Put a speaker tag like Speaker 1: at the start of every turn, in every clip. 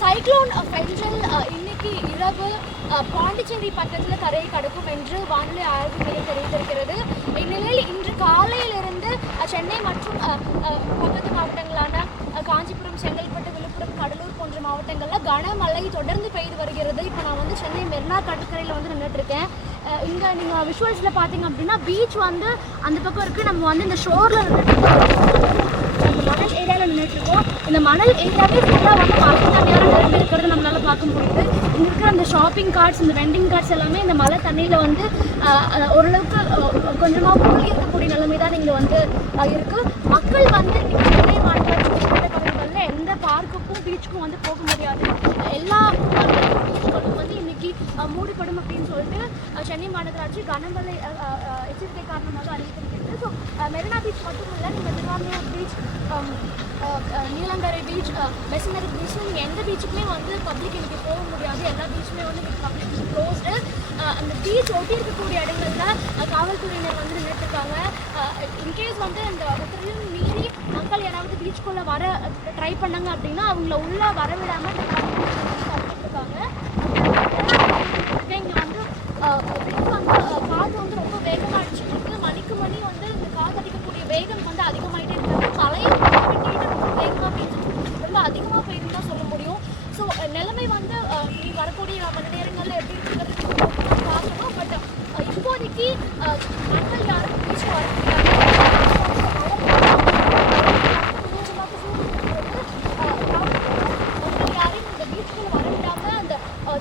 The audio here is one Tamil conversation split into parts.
Speaker 1: சைக்ளோன் பெஞ்சல் uh, இன்னைக்கு இரவு uh, பாண்டிச்சேரி பக்கத்தில் கரையை கடக்கும் என்று வானிலை ஆய்வு மையம் தெரிவித்திருக்கிறது. இந்நிலையில் இன்று காலையிலிருந்து uh, சென்னை மற்றும் பக்கத்து மாவட்டங்களான காஞ்சிபுரம் செங்கல்பட்டு விழுப்புரம் கடலூர் போன்ற மாவட்டங்களில் கனமழை தொடர்ந்து பெய்து வருகிறது. இப்போ நான் வந்து சென்னை மெரினா கடற்கரையில் வந்து நின்றுட்டுருக்கேன் இருக்கேன் நீங்கள் விஷுவல்ஸில் பார்த்தீங்க அப்படின்னா பீச் வந்து அந்த பக்கம் இருக்குது நம்ம வந்து இந்த ஷோரில் நின்றுட்டு மணல் இருக்கோம் இந்த மணல் ஏரியாவே ஃபுல்லாக வந்து மழை தண்ணியால் நிரம்பி இருக்கிறது நம்மளால பார்க்க முடியுது. இருக்கிற அந்த ஷாப்பிங் கார்ட்ஸ் இந்த வெண்டிங் கார்ட்ஸ் எல்லாமே இந்த மழை தண்ணியில் வந்து ஓரளவுக்கு கொஞ்சமாக கொஞ்சமா மூழ்கி இருக்கக்கூடிய நிலைமை தான் இங்கே வந்து இருக்குது இருக்கு. மக்கள் வந்து சென்னை மாநகராட்சி எந்த பார்க்குக்கும் பீச்சுக்கும் வந்து போக முடியாது. எல்லா பீச்சுகளும் வந்து இன்னைக்கு மூடிப்படும் அப்படின்னு சொல்லிட்டு சென்னை மாநகராட்சி கனமழை எச்சரிக்கை காரணமாக அறிவித்திருக்கிறது. ஸோ மெரினா பீச் மட்டும் இல்லை நீங்கள் திருவாரூர் பீச் நீலங்கரை பீச் மெசனரி பீச் நீங்கள் எந்த பீச்சுக்குமே வந்து பப்ளிக் இன்றைக்கி போக முடியாது. எல்லா பீச்சுமே வந்து இன்னைக்கு பப்ளிக் க்ளோஸ்டு அந்த பீச் ஒட்டி இருக்கக்கூடிய இடங்களில் uh, காவல்துறையினர் வந்து நின்றுட்டுருக்காங்க இன்கேஸ் uh, வந்து அந்த உத்தரவையும் மீறி மக்கள் யாராவது பீச்சுக்குள்ளே வர ட்ரை பண்ணாங்க அப்படின்னா அவங்கள உள்ளே வர விடாமல் இந்த காவல்துறை இருக்காங்க இங்கே வந்து பார்த்து வந்து காற்று uh, வந்து ரொம்ப வேகமாக அடிச்சிட்டு இருக்கு மணிக்கு மணி வந்து இந்த காற்று அடிக்கக்கூடிய வேகம் வந்து அதிகமாயிட்டே இருக்காங்க மழையும் விட்டுட்டு ரொம்ப வேகமாக பெய்யுது ரொம்ப அதிகமாக பெய்யுதுன்னு தான் சொல்ல முடியும் ஸோ நிலைமை வந்து அஹ், இனி வரக்கூடிய மணி நேரங்களில் எப்படி இருக்கிறது பார்க்கணும் பட் இப்போதைக்கு அஹ், மக்கள் யாரும் பீச்சுக்கு வர மக்கள் யாரையும் இந்த பீச்சுக்குள்ள வர விடாம அந்த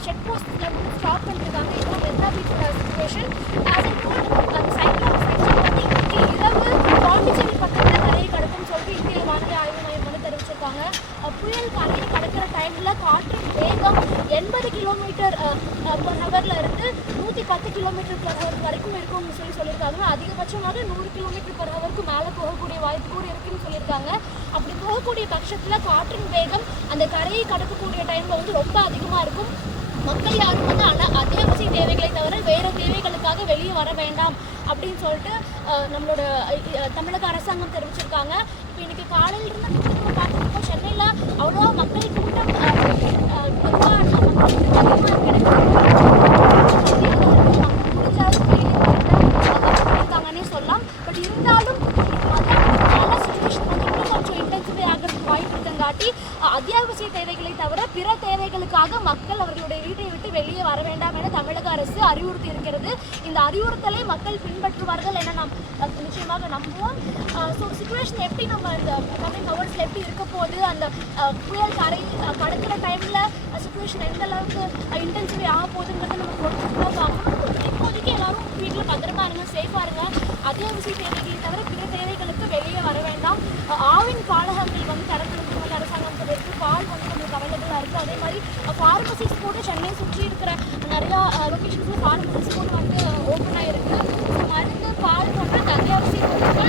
Speaker 1: செக் போஸ்ட்ல வந்து ஸ்டாப் பண்ணிருக்காங்க இதுதான் மெரினா பீச்சோட சுச்சுவேஷன் ஆஸ் ஐ டோல்ட் அந்த சைக்ளோன் செக்ஷன் வந்து இன்னைக்கு இரவு பாண்டிச்சேரி பக்கத்தில் கரையை கடக்கும்னு சொல்லிட்டு இந்திய வானிலை ஆய்வு மையம் வந்து தெரிவிச்சிருக்காங்க புயல் கரையை கடக்கிற டைம்ல காற்று வேகம் எண்பது கிலோமீட்டர் பர் ஹவர்ல இருந்து நூற்றி பத்து கிலோமீட்டர் பர் ஹவர் வரைக்கும் இருக்கும்னு சொல்லி சொல்லியிருக்காங்க. அதிகபட்சமாக நூறு கிலோமீட்டர் பர் ஹவருக்கு மேலே போகக்கூடிய வாய்ப்பு கூட இருக்குன்னு சொல்லியிருக்காங்க. அப்படி போகக்கூடிய பட்சத்தில் காற்றின் வேகம் அந்த கரையை கடக்கக்கூடிய டைமில் வந்து ரொம்ப அதிகமாக இருக்கும். மக்கள் யாரும் வந்து ஆனால் அத்தியாவசிய தேவைகளை தவிர வேறு தேவைகளுக்காக வெளியே வர வேண்டாம் அப்படின்னு சொல்லிட்டு நம்மளோட தமிழக அரசாங்கம் தெரிவிச்சிருக்காங்க. இப்போ இன்னைக்கு காலையில் இருந்து பார்த்துருக்கோம் சென்னையில் அவ்வளோ மக்கள் கூட்டம் அத்தியாவசிய தேவைகளை தவிர பிற தேவைகளுக்காக மக்கள் அவர்களுடைய வீட்டை விட்டு வெளியே வர வேண்டாம் என தமிழக அரசு அறிவுறுத்தி இருக்கிறது இந்த அறிவுறுத்தலை மக்கள் பின்பற்றுவார்கள் என நாம் நிச்சயமாக நம்புவோம். ஸோ சுச்சுவேஷன் எப்படி நம்ம இந்த கமிங் ஹவர்ஸில் எப்படி இருக்க போது அந்த புயல் கரை படுக்கிற கடக்கிற டைமில் சுச்சுவேஷன் எந்த அளவுக்கு இன்டென்சிஃபை ஆக போகுதுங்கிறது நம்ம பொறுத்து பார்க்கணும். இப்போதைக்கு எல்லாரும் வீட்டில் பத்திரமா இருங்க சேஃபாக இருங்க. அத்தியாவசிய தேவைகளை தவிர பிற தேவைகளுக்கு வெளியே வர வேண்டாம். ஆவின் பாலகங்கள் வந்து தரங்களுக்கு இருக்குது அதே மாதிரி ஃபார்மசிஸ் போட்டு சென்னை சுற்றி இருக்கிற நிறையா லொக்கேஷன்ஸில் ஃபார்மசிஸ் போட்டு வந்து ஓப்பன் ஆகிருக்கு மருந்து பால் போன்ற அத்தியாவசிய பொருட்கள்